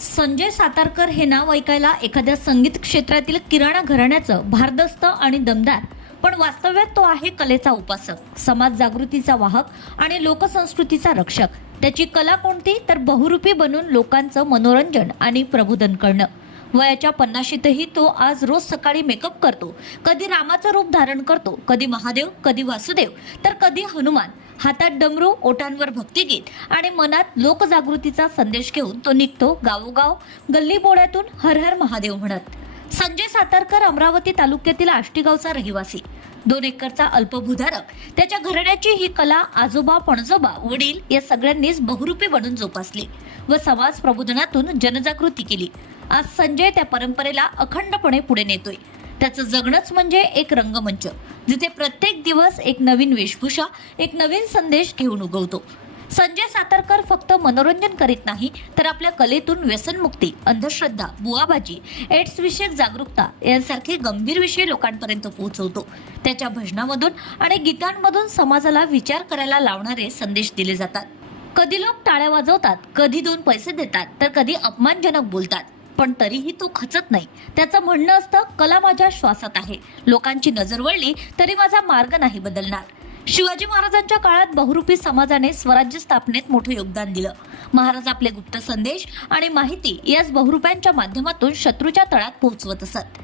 संजय सातारकर हे नाव ऐकायला एखाद्या संगीत क्षेत्रातील किराणा घराण्याचं भारदस्त आणि दमदार पण वास्तव्यात तो आहे कलेचा उपासक समाज जागृतीचा वाहक आणि लोकसंस्कृतीचा रक्षक. त्याची कला कोणती तर बहुरूपी बनून लोकांचं मनोरंजन आणि प्रबोधन करणं. वयाच्या पन्नाशीतही तो आज रोज सकाळी मेकअप करतो. कधी रामाचं रूप धारण करतो कधी महादेव कधी वासुदेव तर कधी हनुमान. हातात डमरू ओठांवर भक्तिगीत आणि मनात लोकजागृतीचा संदेश घेऊन तो निघतो गावोगाव गल्ली बोळ्यातून हर हर महादेव म्हणत. संजय सातारकर अमरावती तालुक्यातील आष्टीगावचा रहिवासी. दोन एकरचा अल्पभूधारक. त्याच्या घराण्याची ही कला आजोबा पणजोबा वडील या सगळ्यांनीच बहुरूपी बनून जोपासली व समाज प्रबोधनातून जनजागृती केली. आज संजय त्या परंपरेला अखंडपणे पुढे नेतोय. त्याचं जगणंच म्हणजे एक रंगमंच जिथे प्रत्येक दिवस एक नवीन वेशभूषा एक नवीन संदेश घेऊन उगवतो. संजय सातारकर फक्त मनोरंजन करीत नाही तर आपल्या कलेतून व्यसनमुक्ती अंधश्रद्धा बुवाबाजी एड्स विषयक जागरूकता यांसारखे गंभीर विषय लोकांपर्यंत पोहोचवतो. त्याच्या भजनामधून आणि गीतांमधून समाजाला विचार करायला लावणारे संदेश दिले जातात. कधी लोक टाळ्या वाजवतात कधी दोन पैसे देतात तर कधी अपमानजनक बोलतात. पण तरीही तो खचत नाही. त्याचं म्हणणं असतं कला माझ्या श्वासात आहे. लोकांची नजर वळली तरी माझा मार्ग नाही बदलणार. शिवाजी महाराजांच्या काळात बहुरूपी समाजाने स्वराज्य स्थापनेत मोठं योगदान दिलं. महाराज आपले गुप्त संदेश आणि माहिती याच बहुरूप्यांच्या माध्यमातून शत्रूच्या तळात पोहोचवत असत.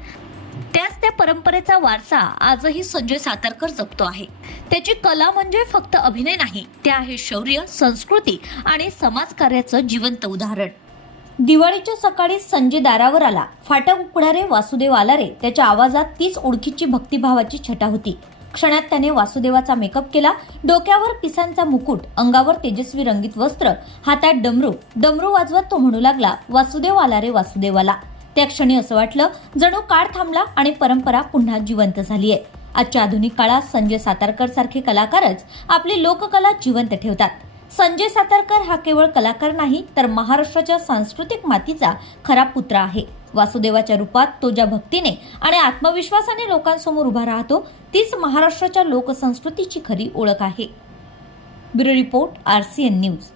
त्याच त्या परंपरेचा वारसा आजही संजय सातारकर जपतो आहे. त्याची कला म्हणजे फक्त अभिनय नाही ते आहे शौर्य संस्कृती आणि समाजकार्याचं जिवंत उदाहरण. दिवाळीच्या सकाळी संजय दारावर आला. फाटक उकडारे वासुदेव आला रे त्याच्या आवाजात तीच ओळखीची भक्तिभावाची छटा होती. क्षणात त्याने वासुदेवाचा मेकअप केला. डोक्यावर पिसांचा मुकुट अंगावर तेजस्वी रंगीत वस्त्र हातात डमरू. डमरू वाजवत तो म्हणू लागला वासुदेव आला रे वासुदेवाला. त्या क्षणी असं वाटलं जणू काळ थांबला आणि परंपरा पुन्हा जिवंत झाली आहे आजच्या आधुनिक काळात संजय सातारकर सारखे कलाकारच आपली लोककला जिवंत ठेवतात. संजय सातारकर हा केवळ कलाकार नाही तर महाराष्ट्राच्या सांस्कृतिक मातीचा खरा पुत्र आहे. वासुदेवाच्या रूपात तो ज्या भक्तीने आणि आत्मविश्वासाने लोकांसमोर उभा राहतो तीच महाराष्ट्राच्या लोकसंस्कृतीची खरी ओळख आहे. Bureau report R C N news.